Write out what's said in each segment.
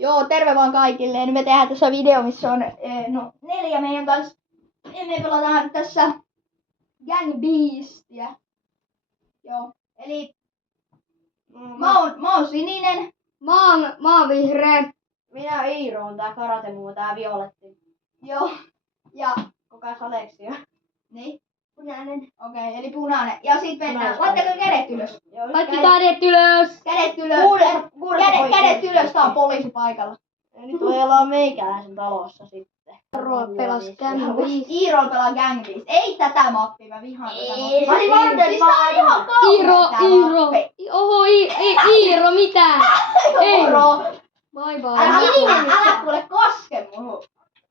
Joo, terve vaan kaikille. Nyt me tehdään tässä video, missä on 4 meidän kanssa. Me pelataan tässä Gang Beastia. Joo, eli mä oon sininen. Mä oon vihreä. Minä Iiro on tää karatemuu, tää violetti. Joo. Ja Kukas Aleksio? niin. Punainen. Okei, eli punainen. Ja sit mennään. Laittakaa kädet ylös. Kaikki kädet ylös! Kädet ylös. Kädet ylös, tää on poliisi paikalla. Nyt ollaan meikäläisen talossa sitten. Iiro pelaa Gang Beast. Ei tätä mappia, mä vihaan tätä mappia. Mä olin varten, siis tää on ihan kauheeta tää mappi. Oho, Iiro, mitä? Ei. Bye bye. Älä kuule koske muhun.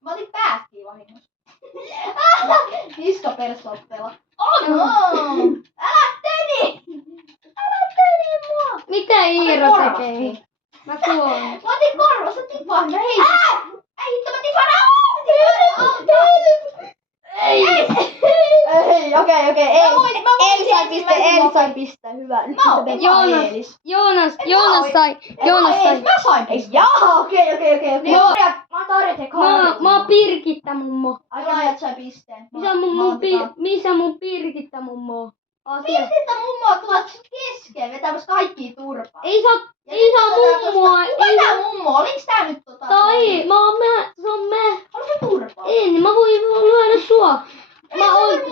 Mä otin päästiin vahingossa. Niskapersotteella. Oh no! Älä töni! Mua! Mitä Iiro tekee? Mä kuolen. Mä otin korvassa tipaan. Ei hitto, mä tipaan. Ei, okei. Ei sai pistää, hyvä. Joonas sai. Mä sain pistää. Jaa, okei. Mä oon Pirkittä mummo. Ajat sai pisteen. Missä mun Pirkittä mummo? Pirkittä mummoa tuot kesken vetämässä kaikkia turpaa. Ei saa mummoa. Kuka tää mummo? Oliks tää nyt se on mä. Onko se turpaa? En, mä voin lyödä sua.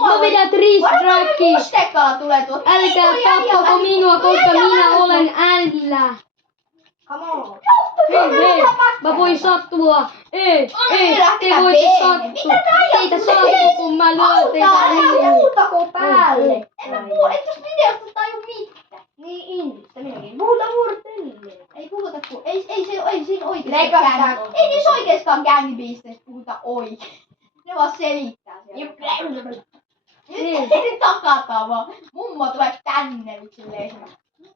Mä vedän tristrackia. Mustekala tulee tuolta. Älkää tappako minua, koska minä olen ällä. Hei, mä voin sattua. Ei, te voitte sattua. Teitä sattuu, kun mä lyön teitä. Huutako päälle. En mä puhu, et jos videosta taju mitään. Niin Indistä minäkin. Puhuta vuorotellen. Ei puhuta kun, ei siinä oikeestaan. Ei niissä oikeestaan Gang Beasteissa puhuta oikein. Ne vaan selittää siellä. Nyt takataan vaan. Mummo tulee tänne nyt silleen.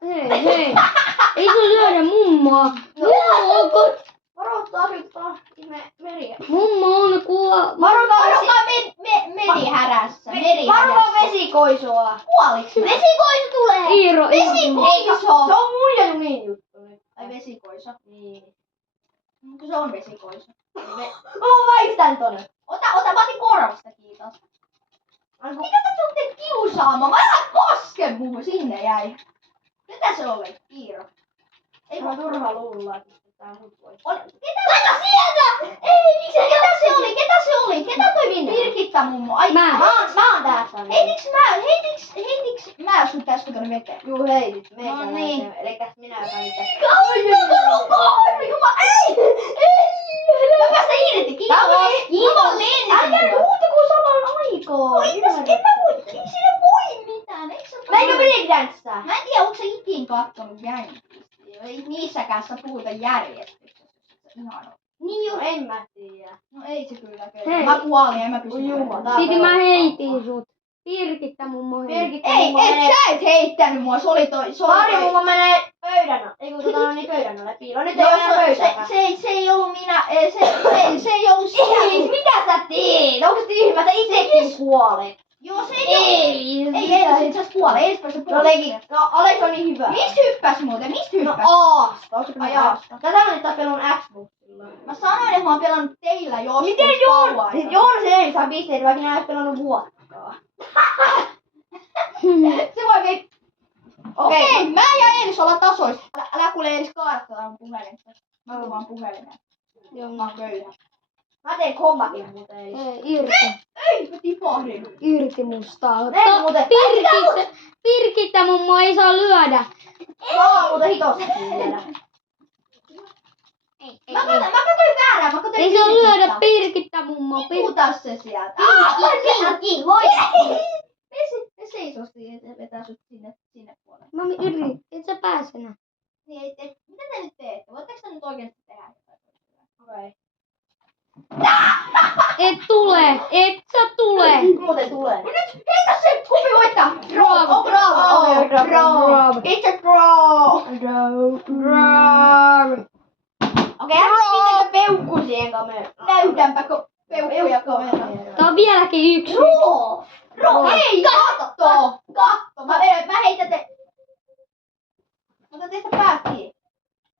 Hei. Ei sun lyödä mummoa. Mummo on Varoittaa nyt meriä. Mummo on Varokaa merihärässä. Varokaa vesikoisua. Kuoliks? Vesikoisu tulee. Iiro. Vesikoiso. Se on mun ja Junin juttu. Ai vesikoiso. Niin. Mutta se on vesikoiso. Mä väistän tonne. Ota, mä otin korvasta, kiitos. Mitä te tuutte kiusaamaan? Mä älä koske muuhun, sinne jäi. Ketä se oli, Iiro? Ei mä turha luulla, että tää mut voi. Laita sieltä! Ei, miksi? Ketä se oli? Ketä toi Pirkittä mummo? Ai, Mä oon tässä. Heitiks mä, jos nyt tästä tonne veteen? Juu, heitit. No niin. Elikkäs minä väitän. Mä päästä irti, kiitos. Älkää nyt huutako samaan aikaan. Ei sinne voi mitään. Meikö breakdancea? Mä en tiedä, onko sä ikin kattonut Gangbeastia. Ei niissäkään saa puhuta järjestyksessä. Ihan on. Niin jo, en mä tiedä. No ei se kyllä Hei. kyllä. Mä kuolin, en mä pysty. Sitten mä heitin sut. Pirkittä mummo heitti. Sä et heittänyt mua, se oli toi. Pari mummo menee pöydän. Ei kun pöydän alle piilo. Nyt ei ole pöydällä. Se ei ollut minä, se ei ollut sinä. Mitä sä teet? Onko tyhmä? Sä itsekin kuolet. Joo, se ei se itse asiassa kuole, ei se puoli. No Alex on niin hyvä. Mistä hyppäs muuten? No Aasta. Ai Aasta. Tätä on nyt pelannut Xboxilla. Mä sanoin, että mä oon pelannut teillä joskus. Miten Joonas ei saa pisteitä, vaikka nää ois pelannut vuottakaan. Se voi vei. Okei, mä ja Eelis ollaan tasois. Älä kuule Eelis kaartaa mun puhelimesta. Mä oon vaan puhelimeen. Joo. Mä oon köyhä. Mä teen kombatin muuten Eelis. Irti. Ei, mä tipahdin. Irti musta. Pirkittä mummo ei saa lyödä. Mä oon muuten hitosti lyödä. Mä katsoin väärään, mä katsoin Ei saa lyödä Pirkittä mummo. Puhuta se sieltä. Pirkki, voi. Me seisosti ja vetää sut sinne puolelle. Mä yritin, et sä pääse enää. Niin, mitä te nyt teette? Voitteko te nyt oikeesti tehdä jotain? Okei. Et sä tule. Muuten tulee. Nyt heitä se, kumpi voittaa? Bravo. It's a draw. Okei, älä peukku siihen kameraan. Näytänpä peukkuja kameraan. Tää on vieläkin yksi. Hei, katto. Mä heitän te. Mä otan teistä päästä kiinni.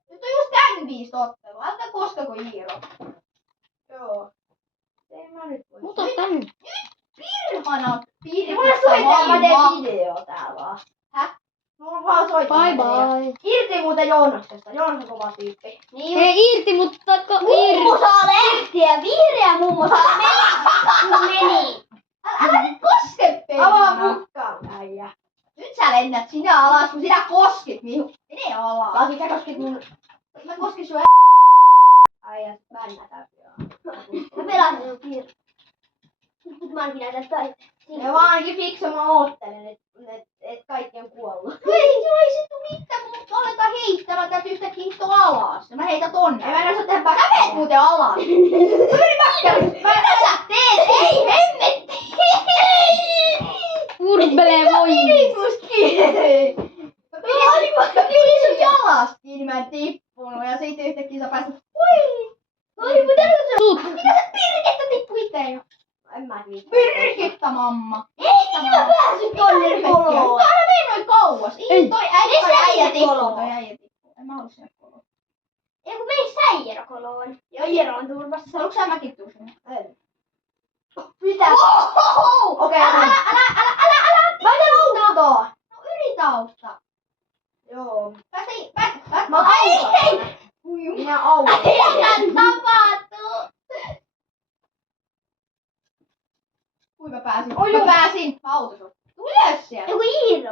Nyt on just Gang Beast ottelu. Älkää Koskako Iiro? Joo. Ei mä nyt voi. Mutta tänne. Pirmana Mulla soittaa, mä teen maailma. video täällä vaan. Häh? Mulla vaan soittaa. Bye bye. Irti muuten Joonaksesta. Joonas on kova tyyppi. Niin Ei irti, mutta Mummu saa lehtiä. Vihreä mummo saa meni. Älä nyt koske Avaa Penna. mukkaan äijä. Nyt sä lennät sinä alas, kun sinä koskit minun. Mene alas. Laki sä koskit mun Mä koskin sua äijät bännätä. Mä pelasin sun piirre. Nyt mä oonkin näitä taitoja. Ja vaan ainakin fiksu mä oottelen, että kaikki on kuollut. ei sit tuu mitään, kun mut aletaan heittämään täältä yhtäkkiä hitto alas. Ja mä heitän tonne. Ei mä en osaa tehdä Sä meet backstabbia. muuten alas. Mitä sä teet? Ei hemmetti! Purpelee voi. Mä pidin sun jalasta kiinni, mä en tippunut. Ja sit yhtäkkiä sä pääsit, hui! Sut. Mitä sä pirkettä tippu itteen? En mä tiedä. Pirkettä, mamma! Ei minä päässyt tonne koloon. Täällä meni noin kauas. Ei. Toi äijä tippuu, koloon. toi äijä tippuu. En mä halua sinne koloon. Ei kun meni Säijärä koloon. Ja Iiro on turvassa. Haluatko sä mäkin tuu sinne? En. Mitä? Okei, Älä! Mä en autoa. No yritä auttaa. Joo. Päästä. Mä autan. Minä autan. Mitä tapahtuu? Kui mä pääsin? Oi, Mä joo. pääsin. Mä autan sut. Tuu ylös sieltä. Ei kun Iiro.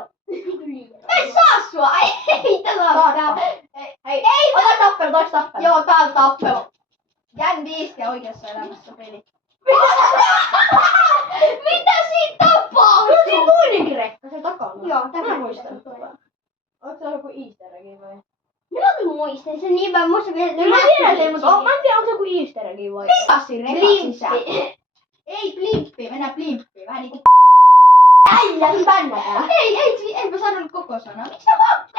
Mä en saa sua. Ei, mitä saa? Hei, ota tappelu, tois tappelu. Joo, tää on tappelu. Jän viistiä oikeassa elämässä peli. Mitä siinä tapahtuu? No siinä toinenkin rekka, se takana. Joo, Mä tämä en muistan. muista. Onko se joku easter egg vai? Minäkin muistan sen niin vähän muista vielä. Kyllä mä tiedän sen, mutta mä en tiedä onko se joku easter egg vai? Mitä siinä rekan sisään? Ei blimppi, mennään blimppiin. Vähän niinku... Äijä, bännätään. Ei mä sanonut koko sanaa. Miksi sä vaan...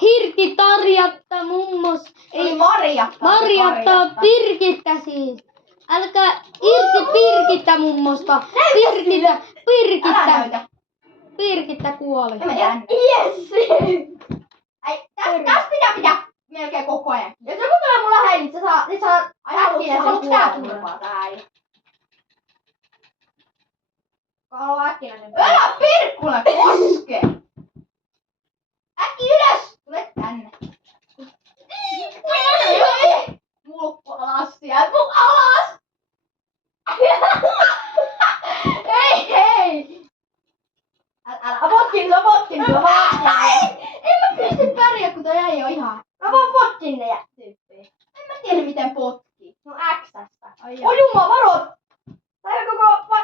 Hirki Tarjatta mummos. Ei Marjatta. Marjatta Pirkittä siis. Älkää irti Pirkittä mummosta. Pirkittä. Älä näytä. Pirkittä kuoli. Ja mä tänne. Yes! Ei, tästä pitää melkein koko ajan. Jos joku tulee mulla lähelle, niin sä saat Haluatko tää turvaa tää äijä? Haluaa äkkinäisen. Älä Pirkkula koske! Äkki ylös! Tule tänne. Mulkku alas sieltä. Mulkku alas! Ei! Älä. Mä potkin sua. En mä pysty pärjää, kun toi äijä on ihan... Mä vaan potkin ne tyyppiä. En mä tiedä miten potkii. No X-stä. Ai Oi jumala, varo! Tää koko...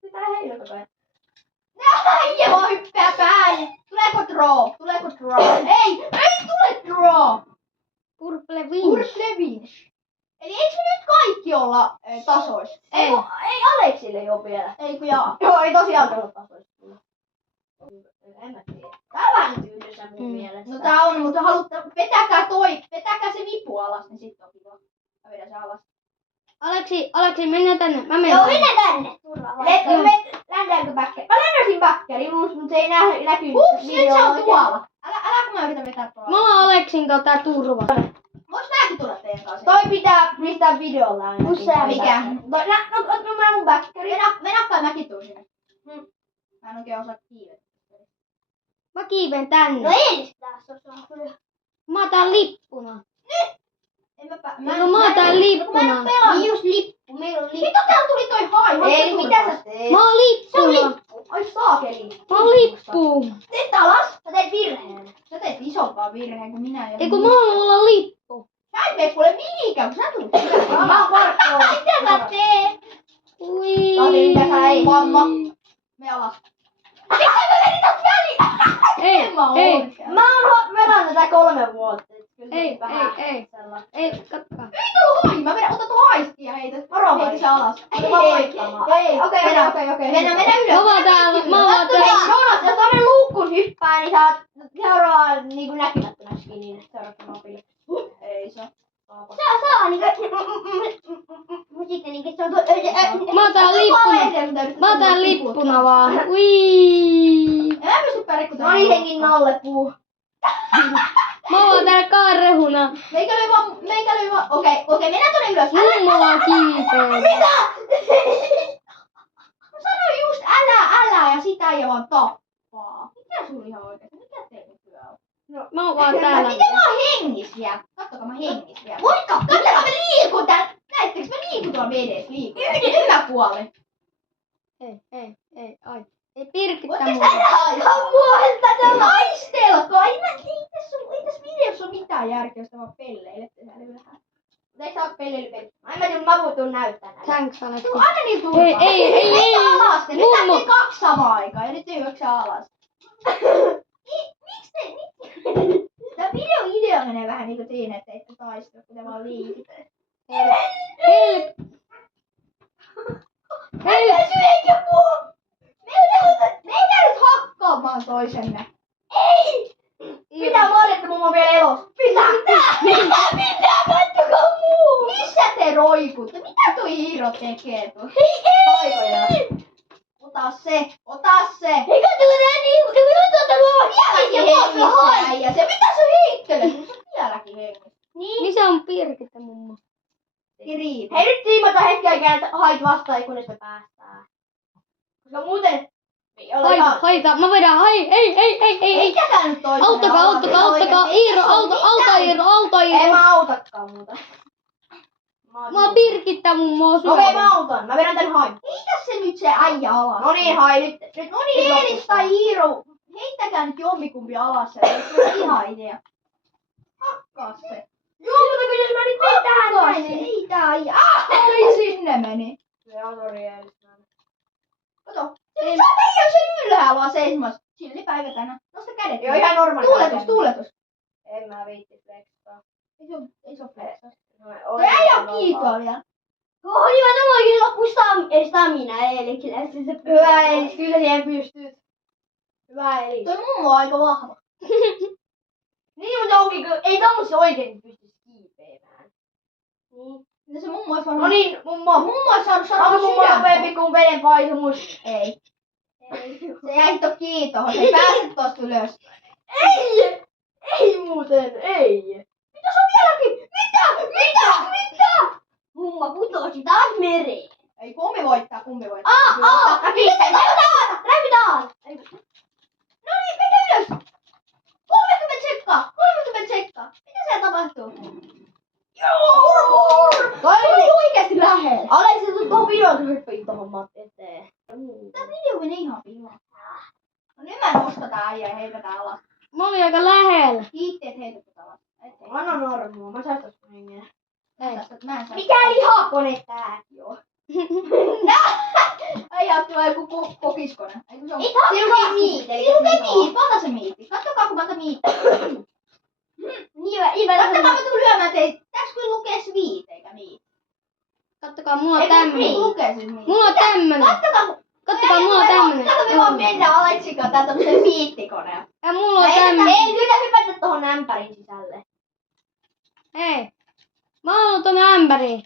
Pitää heillä koko ajan. Äijä vaan hyppää päälle. Tuleeko draw? Ei tule draw! Purple Urslevins. Eli eikö me nyt kaikki olla tasoissa? Ei Aleksille jo vielä. Ei kun jaa. Joo, ei tosiaan ole tasoista. En mä tiedä. Tää on vähän tyydyssä mun mielestä. No tää on, mutta vetäkää se vipu alas, niin sit on kiva. Mä vedän se alas. Aleksi, mennään tänne. Mä menen Joo, tänne. mennään tänne. Turvaa. Ländäänkö backeri? Mä läntäsin backeri, mutta se ei näkynyt. Hups, nyt se on tuolla. Älä kun mä yritän vetää tuolla. Mä oon Aleksin kautta turva. Voinko mäkin tulla teidän kanssa? Toi pitää pistää videolla aina. Mikä? No mä mun backeri. Mennä päin mäkin tuun sinne. Mä en oikein osaa kiivetä. Mä kiiven tänne. No ei nyt taas osaa kyllä. Mä otan lippuna. Mä No mä otan lippuna. Niin just lippu. Meillä on lippu. Mitä täällä tuli toi hai? Ei, mitä sä teet? Mä oon lippuna. Ai saakeli. Mä oon lippu. Teet alas! Sä teet virheen. Sä teet isompaa virheen kuin minä. Ei kun mä oon olla lippu. Sä et mene kuule mihinkään, kun sä tulet. Mä oon parkkoon. Mitä sä teet? Ui. Tati, mitä sä ei? Mamma. Me alas. Mitä mä menin tästä väliin? Ei, Mä oon ei. oikein. Mä oon pelannut tätä 3 vuotta. Kyllä se Ei, on vähän ei. sellaista. Ei, katsokaa. Ei tullu hai. Mä vedän, ota tuo haisti ja heitä. Varo Heitä se alas. Ei, okei. Mennä ylös. Mä vaan täällä, mä vaan täällä. Joonas, jos tonne luukkuun hyppää, niin saat seuraavaan niinku näkymättömäksikin niin seuraavaksi mobili. Ei se. Saa niinku. Sitten niinku se on Mä otan lippuna. Mä otan lippuna vaan. Ui. En mä pysty pärjää, kun No niin, senkin nallepuu. Mä oon täällä karhuna. Meikä löi vaan, okei, mennään tonne ylös. Mummoa kiipeää. Mitä? Mä sanoin just älä ja sitä ei vaan tappaa. Mikä sulla ihan oikeesti? Mikä teillä työ on? Mä oon vaan täällä. Miten mä oon hengis vielä? Kattokaa mä hengis vielä. Moikka! Kattokaa mä liikun täällä. Näettekö mä liikun tuolla vedessä liikun? Nyt mä kuolen. Ei, ai. Ei pirkittä Voitteko mua. älä muohelta tällä taistelkaa? Ei tässä videossa ole mitään järkeä, jos te vaan pelleilette täällä ylhäällä. Mutta ei saa pelleily. Mä en mä voin näyttää näitä. Thanks, Aleksi. Anna niin turpaa. Ei. Meitä alas. Nyt Mummo. lähtee 2 samaan aikaan ja nyt yhdeksän alas. Miksi te? Tää videon idea menee vähän niinku siinä, että ette taistele, kun te vaan liikitte. Help. Älä syökö mua! Meitä nyt hakkaamaan toisenne. Ei! Mitä mä oon, että mummo on vielä elossa? Mitä? Kattokaa muu! Missä te roikutte? Mitä toi Iiro tekee tuossa? Ei! Ota se! Eikö tule nää niinku, te voit luoda vieläkin hengissä. Se mitä sä heittelet? Sun on vieläkin hengissä. Missä on pirkittä mummo? Riitä. Hei nyt siimata hetken aikaa, että hait vastaan, kunnes me päästään. Koska muuten... Haita, mä vedän, ei. Eikäkään nyt toisenne. Auttakaa, Iiro, auta Ei Iiro. mä autakaan muuta. Mä oon pirkittä mummoa Okei, syödä. mä autan. Mä vedän tän hain. Heitä se nyt se äijä alas. No niin, hai nyt. No niin, Eelis tai Iiro. Heittäkää nyt jommikumpi alas se. Se on ihan idea. Hakkaa se. Joo, mutta kun jos mä nyt teen tähän Hakkaa näin, se. niin... Ei tää äijä. Ai sinne meni. Joo, sori Eelis. Kato. Sä meijät sen ylhäällä vaan seisomassa. Chillipäivä tänään. Nosta kädet. Joo, ihan normaali. Tuuletus. En mä viitti flexaa. Ei se oo flexaa. No, Toi äijä on kiitoa vielä. Oh, niin mä sanoinkin loppu stamina Eelikille. Hyvä Eelis, kyllä siihen pystyt. Hyvä Eelis. Toi mummo on aika vahva. Niin, mutta onkin, ei tommosessa oikeesti pystyisi kiipeämään. Niin. No se mummo olisi varmaan... No niin, mummo. Mummo olisi saanut sanoa Onko mummo nopeampi kuin veden paisumus? Ei. Se jäi to kiitohon. Se ei pääse tosta ylös. Ei! Ei muuten, ei. Mitä se on vieläkin? Mitä? Mummo putosi taas mereen. Ei, kummi voittaa. Räpi taas. No niin, mennä ylös. 30 sekkaa. Mitä siellä tapahtuu? Joo! Toi oli oikeesti lähellä. Aleksi, se tuli tohon videon, kun hyppäin tohon eteen. Tää video meni ihan pilaan. No nyt mä nostan tää äijä ja heitetään alas. Mä olin aika lähellä. Kiitti, et heitetään alas. Ettei. Anna normua, mä säästän sun hengen. Mä en saa. Mikä lihakone tääkin on? Äijä otti vaan joku kokiskone. Eiku se on... Siinä lukee miit, eli Siinä lukee miit. Pata se miitti. Kattokaa kun monta miittiä. Niin, Kattokaa mä tuun lyömään teitä. Tässä kun lukee sweet eikä miit. Kattokaa, mulla on Ei tämmönen. kun lukee siis miit. Mulla on tämmönen. Kattokaa mulla on tämmönen. Kato me vaan mennään Aleksikaan tää tämmösen miittikoneen. Ja mulla on Ei, tämmönen. Ei, kyllä hypätä tohon ämpärin sisälle. Ei. Mä haluan ton ämpäriin.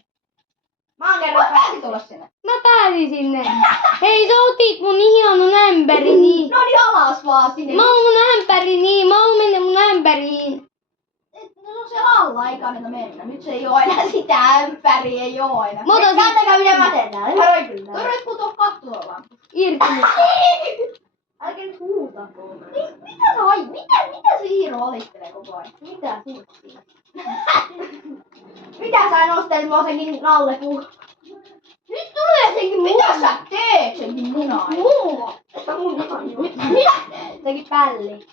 Mä oon kerran Voit tulla sinne. Mä pääsin sinne. Hei, sä otit mun hienon ämpäri, niin. No niin alas vaan sinne. Mä oon mun ämpäri, niin. Mä oon mennä mun ämpäriin. No se on siellä alla, eikä anneta mennä. Nyt se ei oo enää sitä ämpäriä, ei oo enää. Mä otan siitä Kääntäkää minä mäten täällä, ihan roikuin Toi täällä. roikkuu tuohon kattoon. irti. Älkää nyt huutaa kolme. Mitä se Iiro alittelee koko ajan? Mitä siinä? Mitä sä nostelit mua senkin nallekuun? Nyt tulee senkin muna. Mitä sä teet senkin munaa? Muu! Sekin pälli.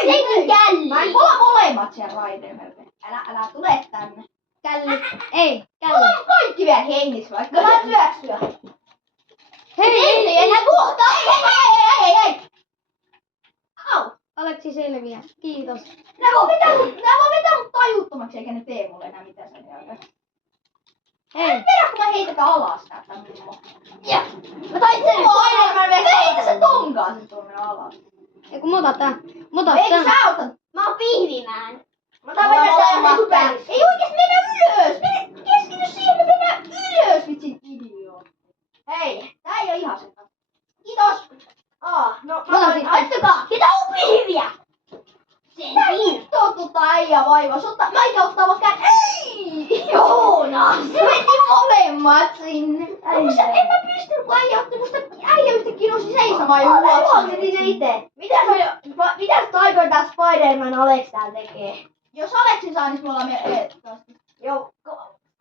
Sekin källi! Mä en olla molemmat siellä raideen melkein. Älä tule tänne. Källi. Ei, Me källi. ollaan kaikki vielä hengissä vaikka. Mä syöksyä. Hei. enää puhuta. Ei. Au. Aleksi selviää. Kiitos. Nää vaan vetää mut tajuttomaksi eikä ne tee mulle enää mitään sen jälkeen. Hei. Vedä kun mä heitän alas täältä mummo. Ja. Mä tain sen Aina heitä se tonkaan sen tonne alas. Ja kun mä otan tän. Mä otan Ei kun tän. sä otat. Mä oon pihvimään. Mä Tää otan vetää tää molemmat superissa. Ei oikeesti mennä ylös. Keskity siihen, me mennään ylös vitsin idiootti. Hei. Tää ei oo ihan sen. Kiitos. No, Mä otan siitä. Laittakaa. Sitä on pihviä. Mitä hittoa Maija vaivasi. Maija ottaa vaikka ei! Joonas! Me mentiin molemmat sinne. Musta en mä pystynyt, kun äijä otti musta äijä yhtäkkiä nousi seisomaan ja Juoksin sinne itse. Mitäs taikoin tää Spider-Man Alex täällä tekee? Jos Aleksi saa, niin me ollaan ehdottomasti. Joo.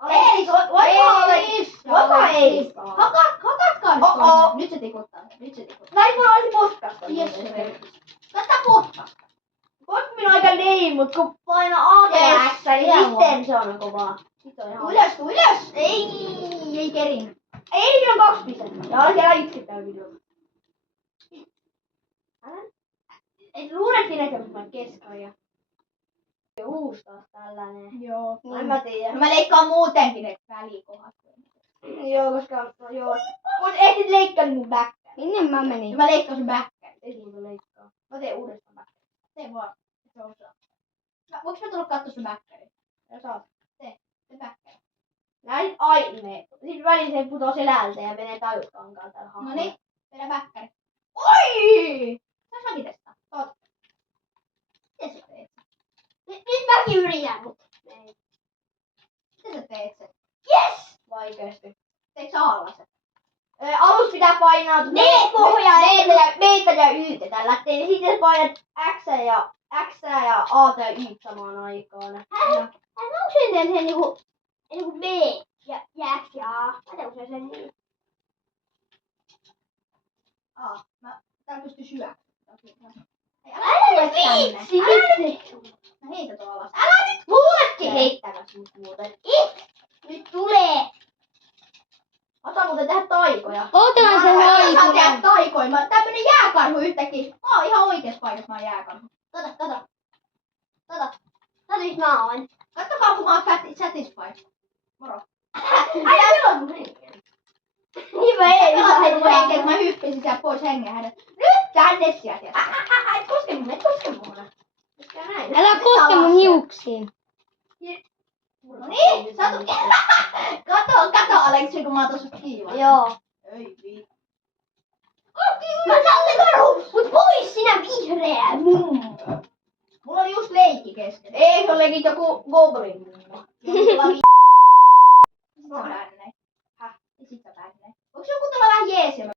Ei, Voiko ei? Hakatkaa nyt. Oh. Nyt se tikuttaa. Näin mulla olisi potkasta. Yes. Tätä potkasta. Voiko minä aika niin, mut kun painaa A ja X, niin sitten se on kovaa. Tuu ylös. Ei kerin. Ei, siinä on 2 pistettä. Ja älkää itkettää videolla. Luulettiin, että mä keskaria. Uusi taas tällainen. Joo. En mä tiedä. No mä leikkaan muutenkin ne välikohdat. Joo, koska joo. Mut ei sit leikkaili mun backkää. Minne mä menin? Ja mä leikkaan sun backkari. Ei siinä leikkaa. Mä teen uudestaan backkari. Tee vaan. Se osaa. Voinko mä tulla katsoa sun backkari? Ja saat. Se backkari. Näin aine. Sitten väliin se putoo selältä ja menee tajutkankaan täällä hahmolla. Noniin. Vedä backkari. Oi! Sä testaa. Oot. Miten sä teet sen? Nyt mäkin yritän, mut ei. Miten sä teet sen? Yes! Vaikeesti. Teekö sä alla sen? Alus pitää painaa B ja Y tällä lähtee, niin sitten painat X ja A ja Y samaan aikaan. Onko se niinku B ja X ja A? Mä tein se sen niin. Täällä pystyy syömään. Ei, Älä nyt viitsi! Mä heitä tuolla alas. Älä nyt mullekin heittämässä mut muuten. Nyt tulee! Osaa muuten tehdä taikoja. Otetaan se Mä saan haikuri. tehdä taikoin. Tämmönen jääkarhu yhtäkkiä. Mä oon ihan oikeassa paikassa, mä oon jääkarhu. Kato, missä mä oon. Kattokaa, kun mä oon satisfied. Moro. Älä pelaa mun henkeä. Niin mä Mä ei pelasin mun henkeä, että mä hyppisin sieltä pois hengähänet. Nyt tänne sieltä. Et koske mun. Mikä näin? Älä koske mun hiuksiin. No niin, Satu. Kato Aleksi, kun mä oon tossa kiiva. Joo. Ei viittu. Mä saan se karhu! Mut pois sinä vihreä mummo! Mulla oli just leikki kesken. Ei, se olikin joku goblin. Sit sä päänneen. Häh? Ja sit sä päänneen. Voiko joku tulla vähän jeesiä?